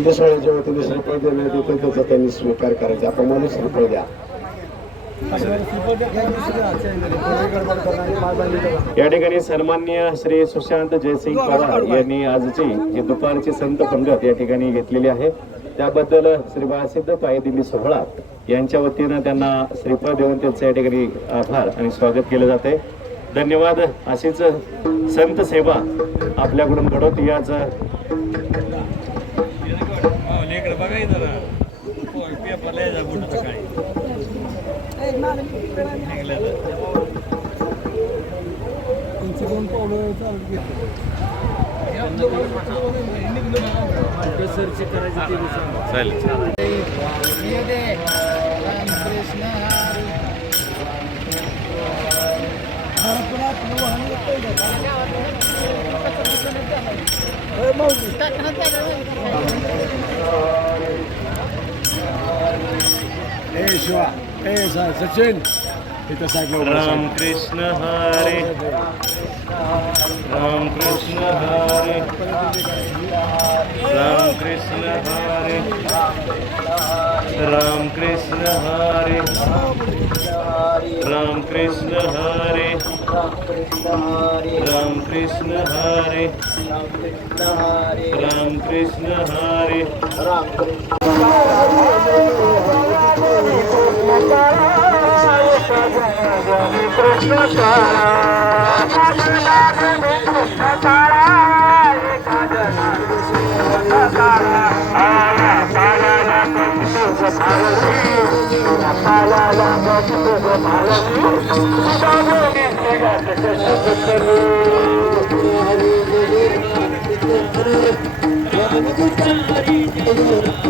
सिद्धेश्वराच्या वतीने श्रीफळ देण्यात तिथे त्याचा त्यांनी स्वीकार करायचा. आपण म्हणून श्रीफळ द्या. या ठिकाणी सन्मान्य श्री सुशांत जयसिंग पवार यांनी आजची जी दुपारची संत पंगत या ठिकाणी घेतलेली आहे त्याबद्दल श्री बाळसिद्ध पायदिंडी सोहळा यांच्या वतीनं त्यांना श्रीफळ देऊन त्यांचं या ठिकाणी आभार आणि स्वागत केलं जाते धन्यवाद. अशीच संत सेवा आपल्याकडून घडवत याच ಇದಾರ ಪೇಪರ್ ಇದಾಗ್ಬಿಟ್ಟು ಕಾಯಿ चालेल चालेल ए शिवा ए स- सचिन इथं साईडला उभा राहा. राम कृष्ण हरे राम कृष्ण हरे राम कृष्ण हरे राम कृष्ण हरे राम कृष्ण हरे राम कृष्ण हरे राम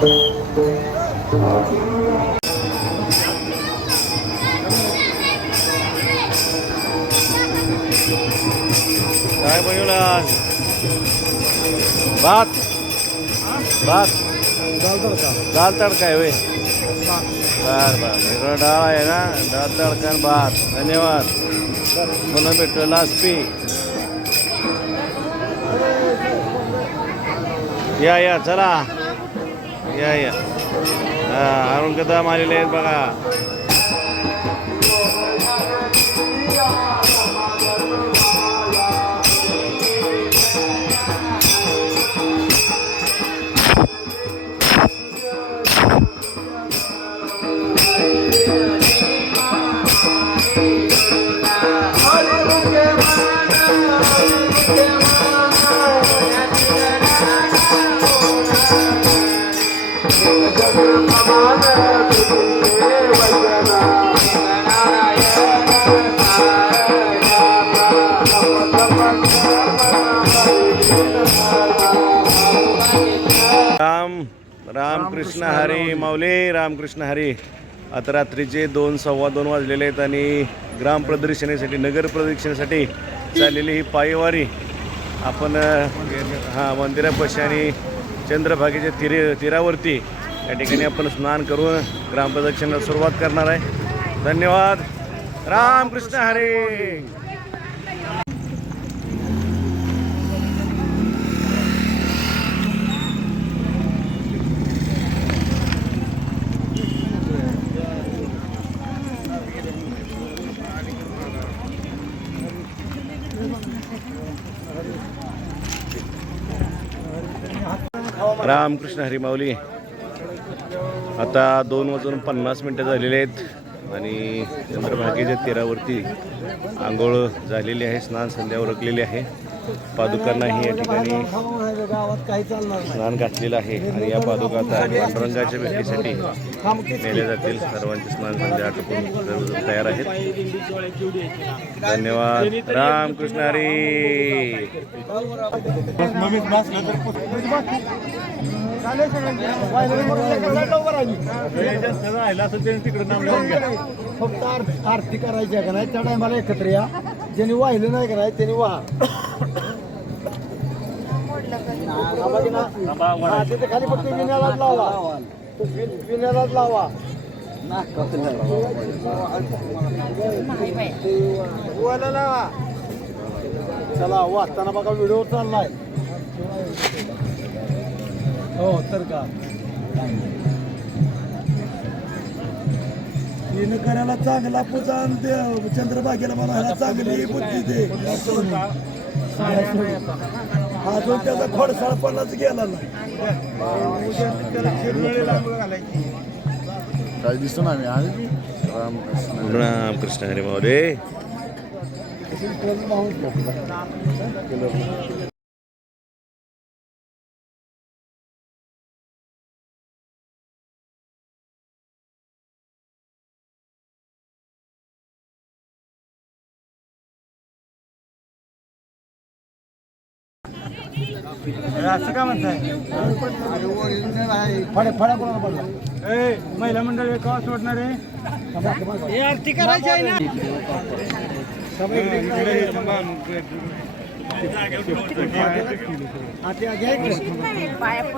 काय बनवलं आज भात? भात? दाल तडका आहे होय. बर बर. वेगळं डाळ आहे ना? डाळ तडका आणि भात. धन्यवाद. पुन्हा भेटतो लास्पी या या चला. या या. हा अरुण कदम आलेले आहेत बघा राम रामकृष्ण हरी माऊले रामकृष्ण हरी. आता रात्रीचे दोन सव्वा दोन वाजलेले आहेत आणि ग्राम प्रदर्शनासाठी नगर प्रदक्षिणेसाठी चाललेली ही पायवारी. आपण हां मंदिरापाशी आणि चंद्रभागेच्या तीरे तीरावरती या ठिकाणी आपण स्नान करून ग्रामप्रदक्षिणाला सुरुवात करणार आहे. धन्यवाद. रामकृष्ण हरे. रामकृष्ण हरी माऊली. आता दोन वाजून पन्नास मिनटं झालेले आहेत आणि चंद्रभागेच्या तीरावरती आंघोळ झालेली आहे स्नान संध्या उरकलेली आहे. पादुकांनाही या ठिकाणी स्नान घातलेलं आहे आणि या पादुका आता पांडुरंगाच्या भेटीसाठी नेल्या जातील. सर्वांचे स्नान संध्या आटोपून सर्वजण तयार आहेत. धन्यवाद. रामकृष्ण हरी. फक्त आर- आरती करायची आहे का नाही? त्या टायमाला एकत्र या. ज्यांनी वाहिलं नाही का नाही त्यांनी वाहा. तिथे खाली फक्त विण्यालाच लावा. विण्यालाच लावा. लावा. चला वाचताना बघा व्हिडिओ चाललाय. हो तर का? करायला चांगला चंद्रभागेला म्हणायला चांगली बुद्धी दे अजून त्याचा खोडसाळपणाच गेला नाही. काय दिसतो ना आम्ही? रामकृष्ण रामकृष्ण हरी महोदय असं का म्हणताय फड्या फड्या कोणाला पडला ए महिला मंडळ का सोडणार आहे? आरती करायची आहे ना?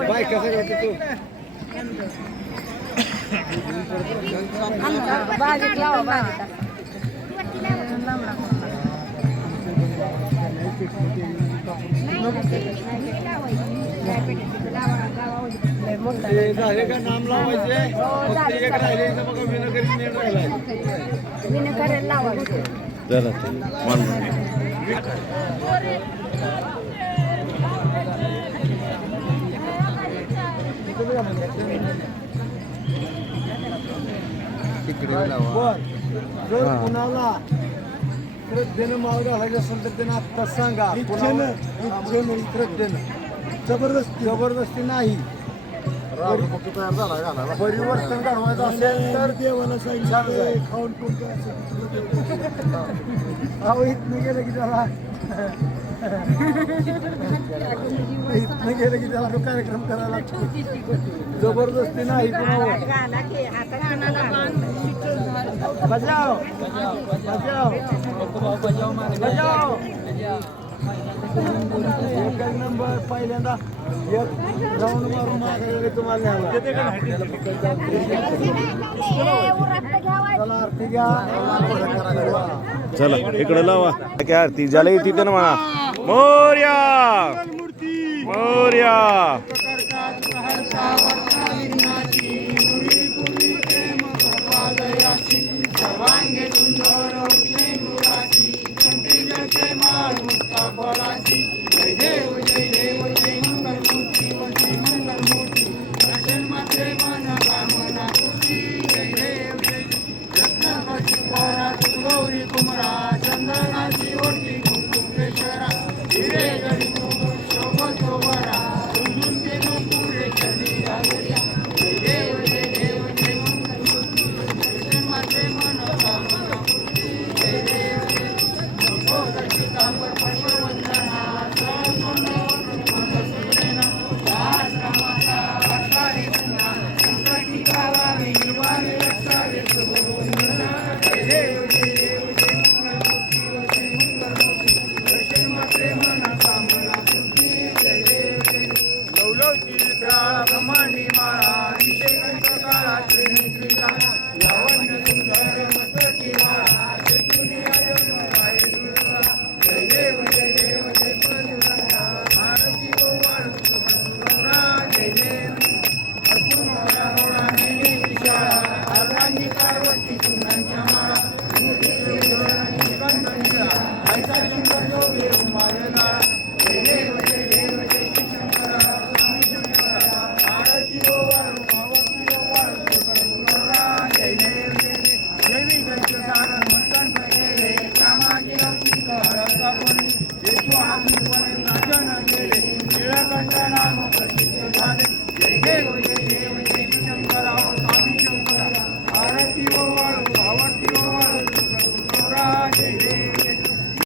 बाय कसं करते तू बागेत लावा बागेत ते झाले का नाम लावायचे एक राहिले बघा कुणाला श्रद्धेनं माल घालायचं असेल तर त्यानं आत्ता सांगा. कुणाला श्रद्धेनं जबरदस्ती. जबरदस्ती नाही. परिवर्तन घडवायचं असेल तर देवाला सांगितलं खाऊन पिऊन अहो इथनं गेलं की त्याला इथनं गेलं की त्याला तो कार्यक्रम करायला लागतो. जबरदस्ती नाही. कुणावर बजाव बजाव बजाव एक नंबर पहिल्यांदा एक राऊंड मारून मागे तुम्हाला न्यायला. चला आरती घ्या चला इकडे लावा काय आरती ज्याला येते त्यानं म्हणा मोर्या मोर्या வாங்கி துண்டோட सांगा कोणी येतो आम्ही